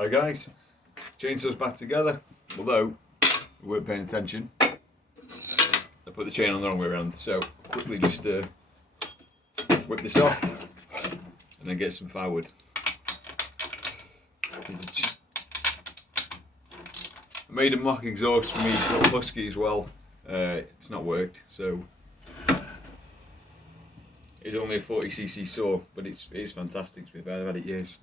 Hi guys, chainsaw's back together, although we weren't paying attention. I put the chain on the wrong way around, so quickly just whip this off and then get some firewood. I made a mock exhaust for me little husky as well. It's not worked, so it's only a 40cc saw, but it's fantastic to be fair. I've had it years.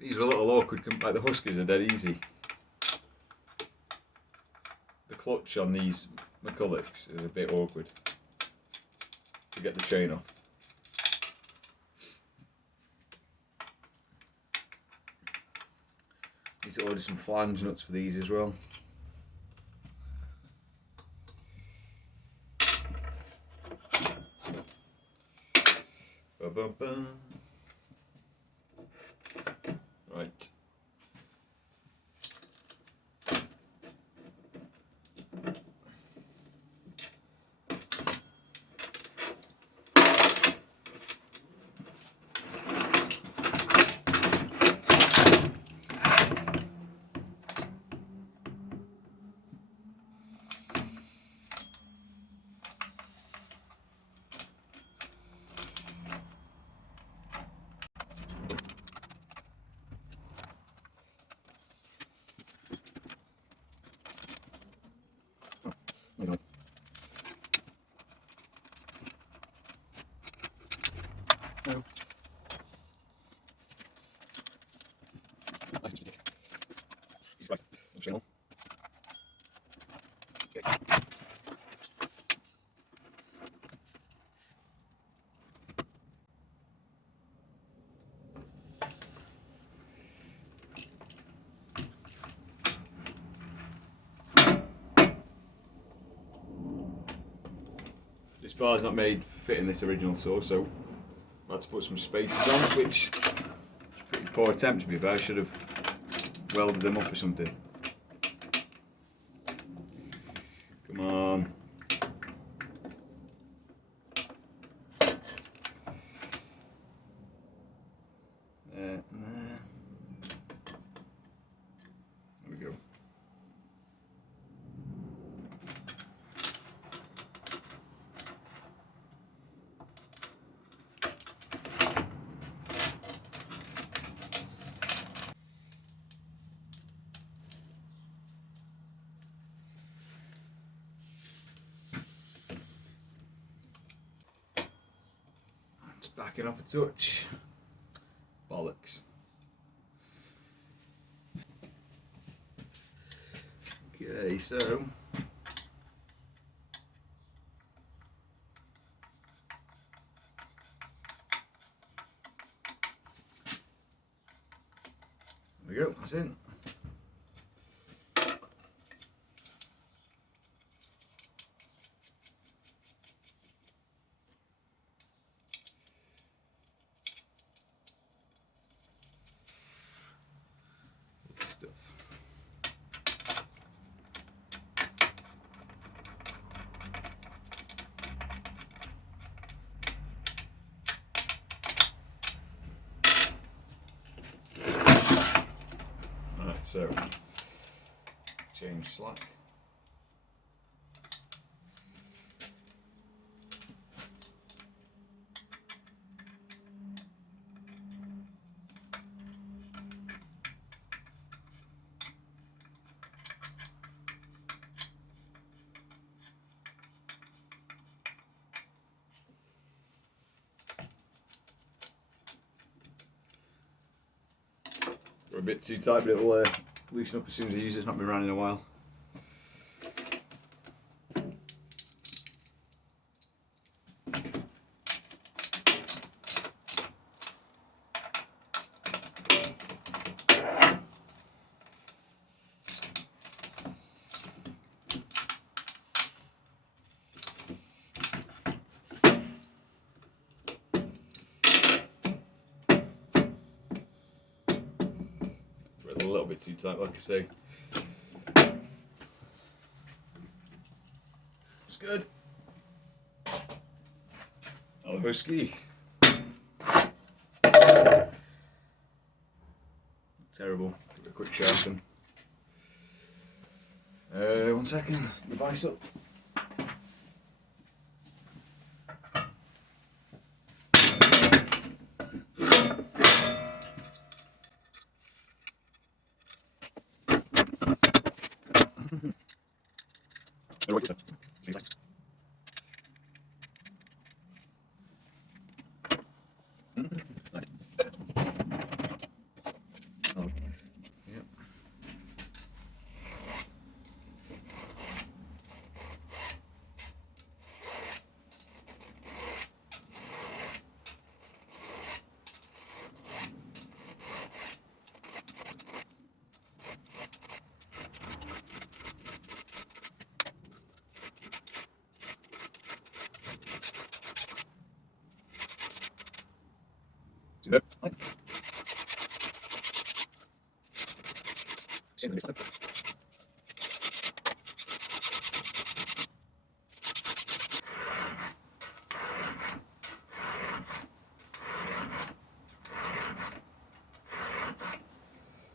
These are a little awkward, like the Huskies are dead easy. The clutch on these McCullochs is a bit awkward to get the chain off. Need to order some flange nuts for these as well. Ba-bum-bum. Right. No. This bar is not made for fitting this original saw, so I had to put some spacers on, which is a pretty poor attempt to be fair. I should have welded them up or something. Come on. There. There we go. Just backing off a touch. Bollocks. Okay, so there we go, that's in. Stuff. Alright, so change slack. We're a bit too tight, but it'll loosen up as soon as I use it. It's not been around in a while. A little bit too tight, like I say. It's good. Oh, Husky. Terrible. Give it a quick sharpen. 1 second. The bicep.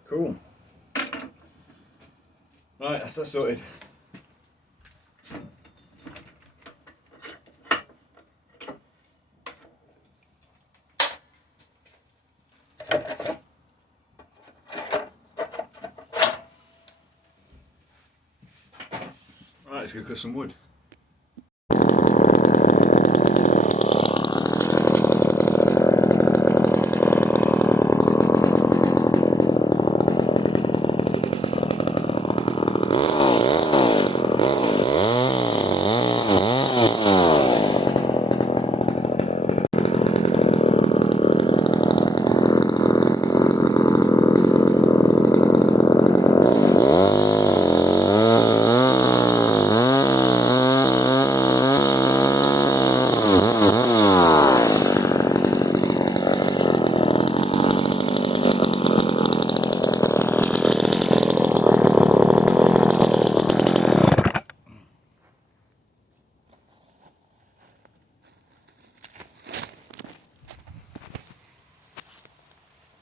Cool. Right, that's that sorted. Right, let's go cut some wood.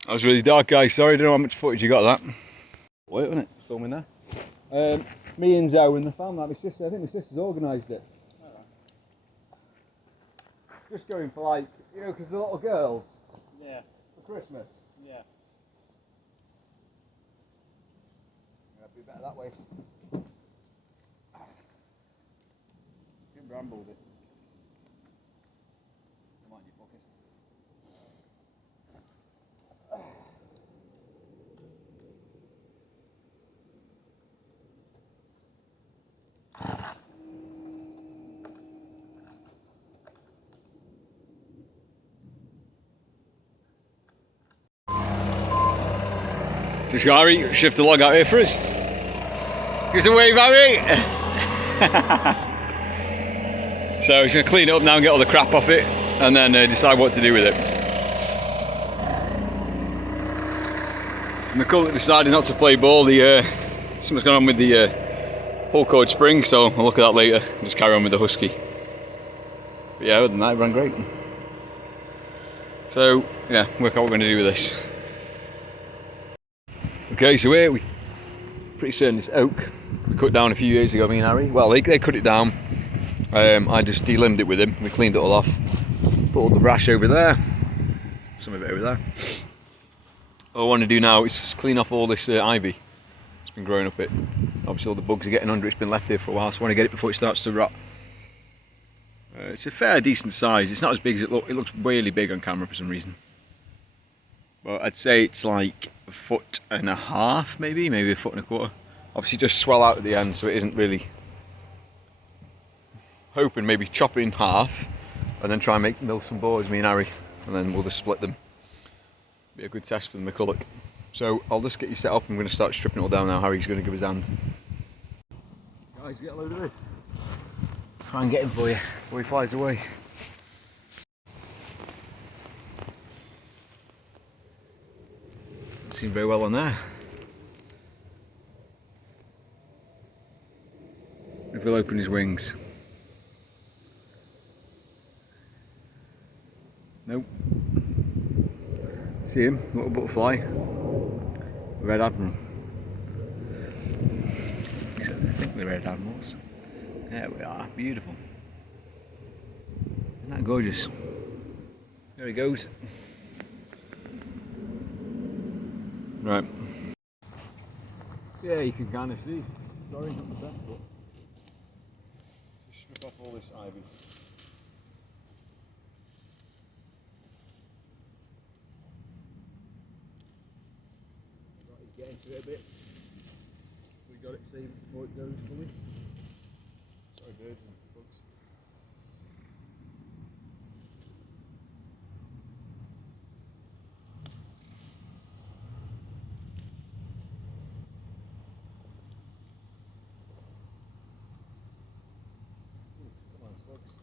That was really dark, guys. Sorry, I don't know how much footage you got of that. Wait, wasn't it? It's filming there. Me and Zoe and the family, my sister, I think my sister's organised it. Just going for like, you know, because the little girls. Yeah. For Christmas. Yeah. It'd be better that way. Get brambled it. Come on, you fuckers. Just Harry, shift the log out here for us. Give us a wave, Harry! So he's going to clean it up now and get all the crap off it, and then decide what to do with it. McCulloch decided not to play ball. Something's going on with the pull cord spring, so I'll look at that later. Just carry on with the Husky. But yeah, other than that, it ran great. So yeah, work out what we're going to do with this. Okay, so we're pretty certain it's oak. We cut down a few years ago, me and Harry. Well, they cut it down. I just delimbed it with him. We cleaned it all off. Put all the brash over there. Some of it over there. All I want to do now is just clean off all this ivy. It's been growing up it. Obviously all the bugs are getting under it. It's been left there for a while, so I want to get it before it starts to rot. It's a fair decent size. It's not as big as it looks. It looks really big on camera for some reason. But I'd say it's like 1.5 foot, maybe 1.25 foot. Obviously just swell out at the end, so it isn't really. Hoping maybe chop it in half and then try and mill some boards, me and Harry, and then we'll just split them. Be a good test for the McCulloch. So I'll just get you set up. I'm going to start stripping it all down now. Harry's going to give his hand. Guys, get a load of this. Try and get him for you before he flies away. Doesn't seem very well on there. If he'll open his wings. Nope. See him? Little butterfly. Red Admiral. Except I think the Red Admirals. There we are, beautiful. Isn't that gorgeous? There he goes. Right. Yeah, you can kind of see. Sorry, not the best, but just strip off all this ivy. Get into it a bit. We got it saved before it goes fully. Sorry, birds and bugs. Come on, slugs.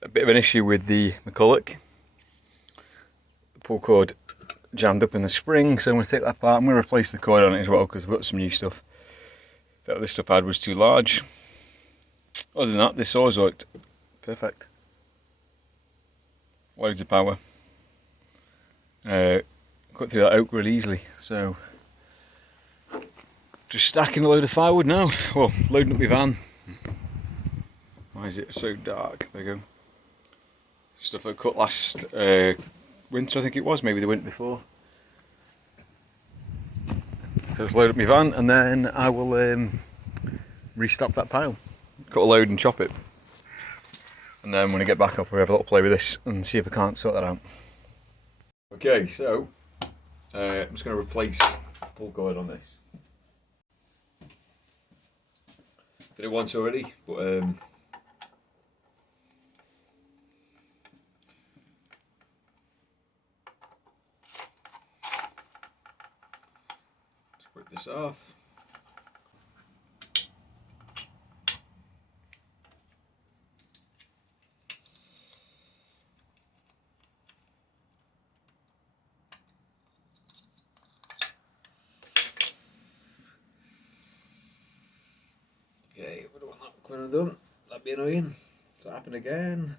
A bit of an issue with the McCulloch. The pull cord jammed up in the spring, so I'm going to take that apart. I'm going to replace the cord on it as well because I've got some new stuff. That this stuff I had was too large. Other than that, this saw's worked perfect. Loads of power. Cut through that oak really easily, so just stacking a load of firewood now. Well, loading up my van. Why is it so dark? There you go. Stuff I cut last winter, I think it was, maybe the winter before. So just load up my van and then I will restock that pile. Cut a load and chop it. And then when I get back up, we'll have a little play with this and see if I can't sort that out. Okay, so I'm just going to replace the pull cord on this. Did it once already, but let's rip this off. Okay, we don't want that going undone. That'd be annoying. So happen again.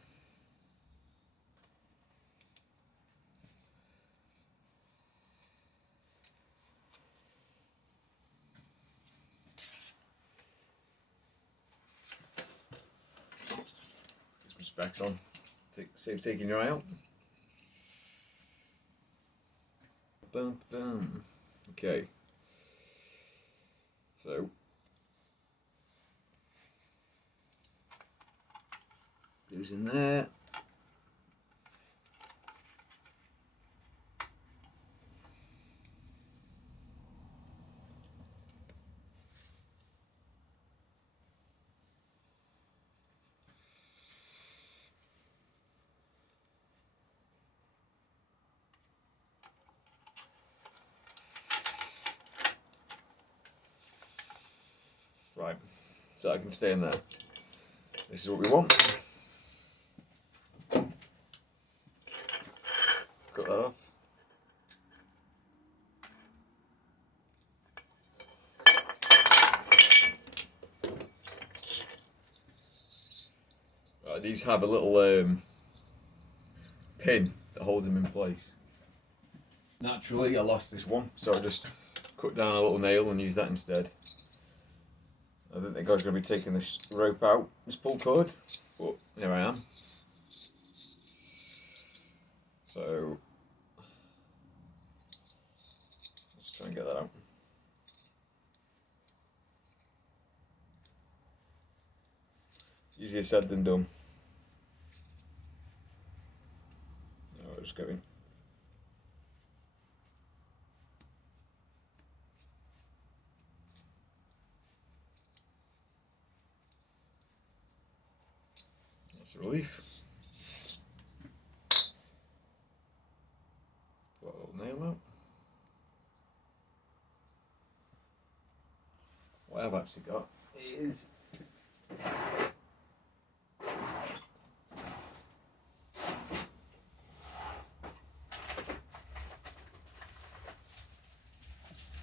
Get some specs on. Save taking your eye out. Boom, boom. Okay. So goes in there. Right, so I can stay in there. This is what we want. Cut that off. Right, these have a little pin that holds them in place. Naturally, I lost this one, so I just cut down a little nail and used that instead. I didn't think I was going to be taking this rope out, this pull cord, but here I am. So let's try and get that out. Easier said than done. No, we're just going. That's a relief. Put a little nail out. What I've actually got is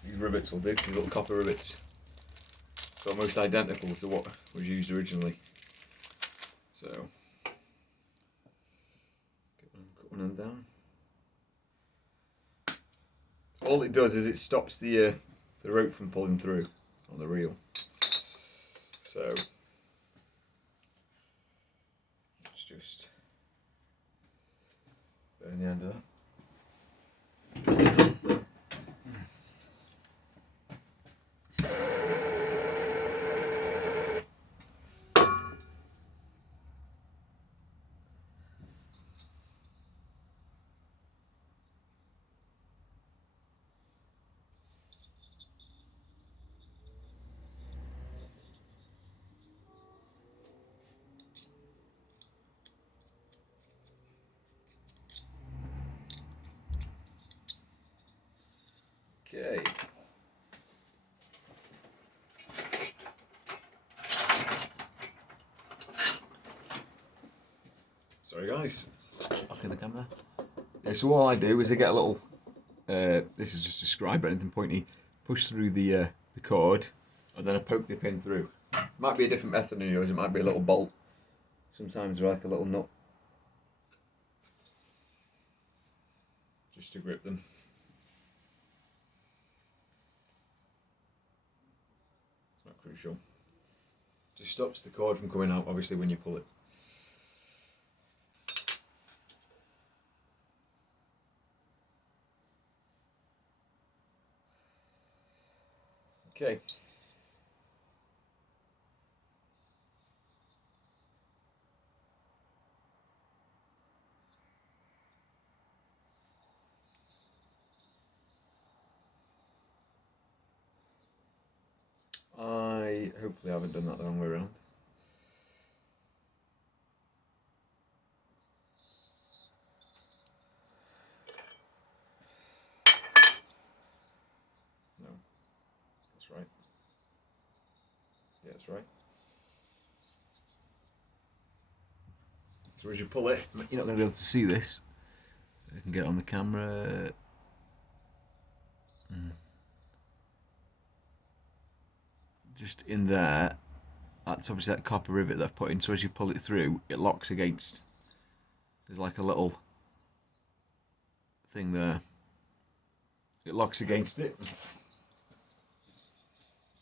these rivets will do, these little copper rivets. It's almost identical to what was used originally. So, cut one end down. All it does is it stops the rope from pulling through on the reel. So, let's just burn the end of that. Okay. Sorry guys, back in the camera. Yeah, so all I do is I get a little, this is just a scribe or anything pointy, push through the cord and then I poke the pin through. Might be a different method than yours, it might be a little bolt. Sometimes they're like a little nut. Just to grip them. It's not crucial. Just stops the cord from coming out obviously when you pull it. Okay. I hopefully haven't done that the wrong way around. No, that's right. Yeah, that's right. So as you pull it, you're not going to be able to see this. I can get it on the camera. Just in there, that's obviously that copper rivet that I've put in, so as you pull it through, it locks against. There's like a little thing there. It locks against it.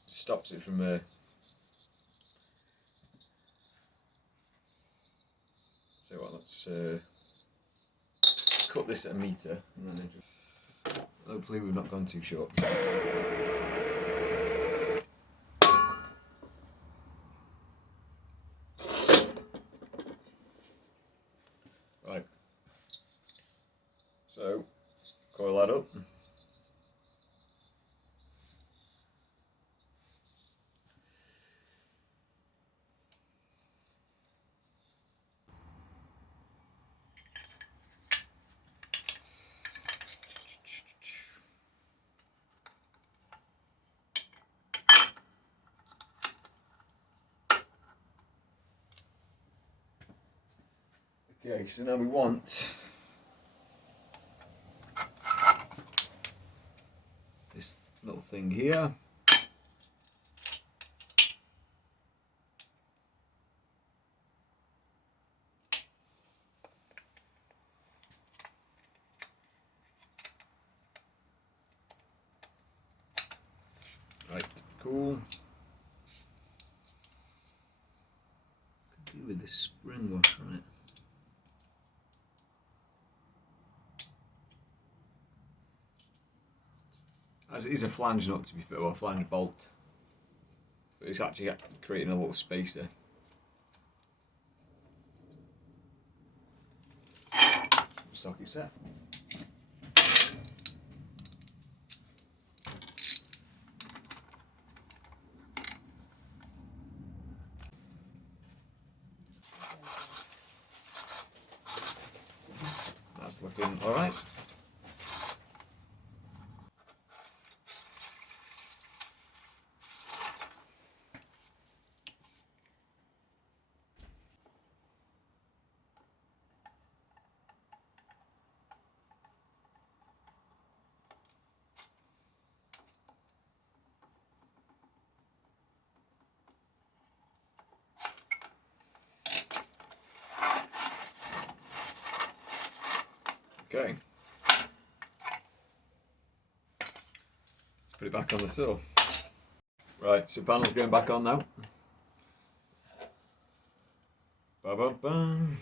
Stops it from so what, let's cut this at a metre and then just, hopefully we've not gone too short. Right, so coil that up. Okay, so now we want this little thing here. Right, cool. Could do with this spring wash on it. As it is a flange nut to be fair, or a flange bolt. So it's actually creating a little spacer. Socket set. All right. Okay. Let's put it back on the saw. Right, so panel's going back on now. Ba-ba-bum.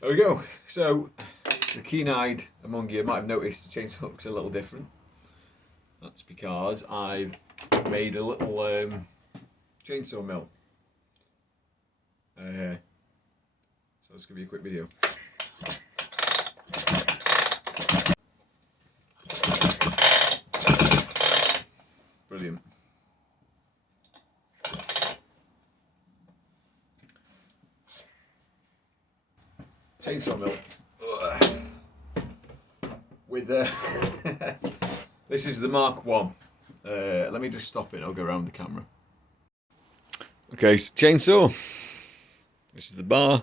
There we go. So, the keen-eyed among you might have noticed the chainsaw looks a little different. That's because I've made a little chainsaw mill. So let's give you a quick video. Brilliant. Chainsaw mill. With this is the Mark 1. Let me just stop it, I'll go around the camera. Okay, so chainsaw. This is the bar.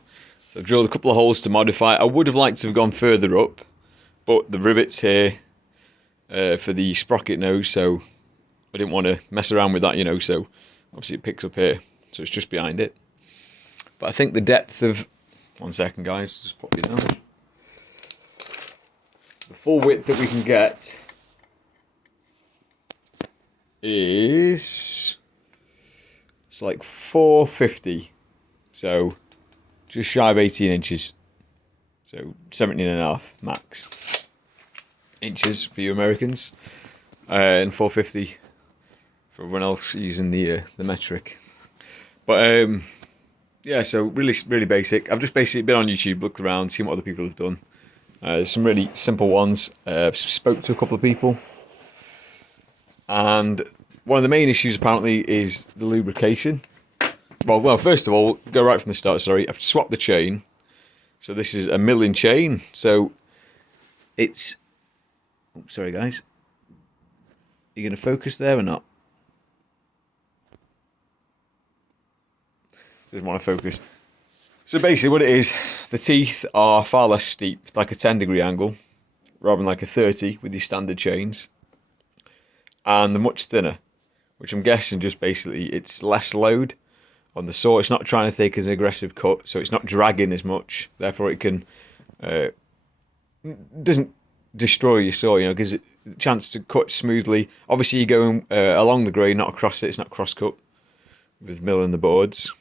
So I've drilled a couple of holes to modify. I would have liked to have gone further up, but the rivets here for the sprocket nose, so I didn't want to mess around with that, you know, so obviously it picks up here, so it's just behind it. But I think the depth of, 1 second guys, just pop you down. The full width that we can get is, it's like 450, so just shy of 18 inches, so 17.5 max inches for you Americans, and 450 for everyone else using the metric. But yeah, so really basic. I've just basically been on YouTube, looked around, seen what other people have done. There's some really simple ones. Spoke to a couple of people, and one of the main issues apparently is the lubrication. Well, first of all, go right from the start. Sorry, I've swapped the chain. So this is a milling chain. So it's. Oh, sorry, guys. Are you going to focus there or not? Doesn't want to focus. So basically what it is, the teeth are far less steep, like a 10-degree angle, rather than like a 30 with your standard chains. And they're much thinner, which I'm guessing just basically it's less load on the saw. It's not trying to take as an aggressive cut, so it's not dragging as much. Therefore it can, doesn't destroy your saw, you know, gives it a chance to cut smoothly. Obviously you're going along the grain, not across it, it's not cross-cut with milling the boards.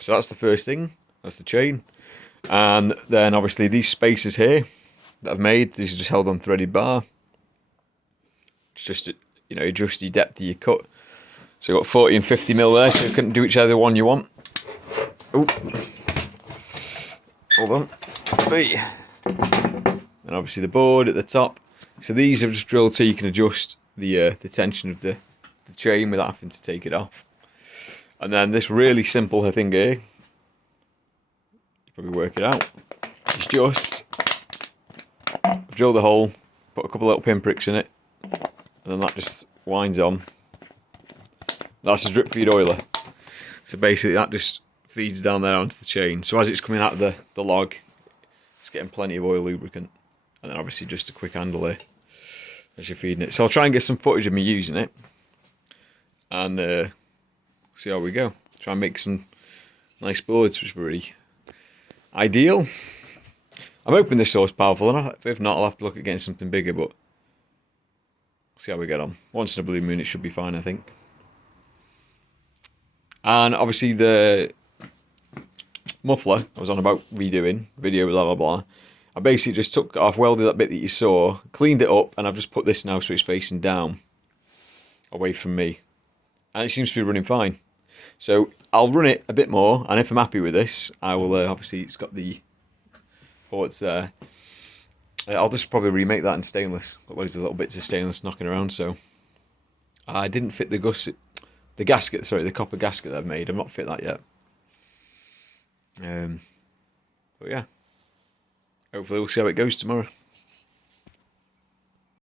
So that's the first thing. That's the chain. And then obviously these spacers here that I've made, these are just held on threaded bar. It's just, you know, adjust your depth of your cut. So you've got 40 and 50 mil there, so you can do whichever one you want. Oh, hold on. Hey. And obviously the board at the top. So these are just drilled so you can adjust the tension of the chain without having to take it off. And then this really simple thing here, you probably work it out. It's just, I've drilled a hole, put a couple of little pinpricks in it, and then that just winds on. That's a drip feed oiler. So basically that just feeds down there onto the chain. So as it's coming out of the log, it's getting plenty of oil lubricant. And then obviously just a quick handle here as you're feeding it. So I'll try and get some footage of me using it. And see how we go. Try and make some nice boards, which are really ideal. I'm hoping this saw's powerful enough. If not, I'll have to look at getting something bigger, but see how we get on. Once in a blue moon, it should be fine, I think. And obviously the muffler I was on about redoing, video, blah, blah, blah. I basically just took it off, welded that bit that you saw, cleaned it up, and I've just put this now so it's facing down, away from me. And it seems to be running fine. So I'll run it a bit more, and if I'm happy with this, I will obviously it's got the ports there. I'll just probably remake that in stainless. Got loads of little bits of stainless knocking around. So I didn't fit the gasket. Sorry, the copper gasket that I've made. I've not fit that yet. But yeah, hopefully we'll see how it goes tomorrow.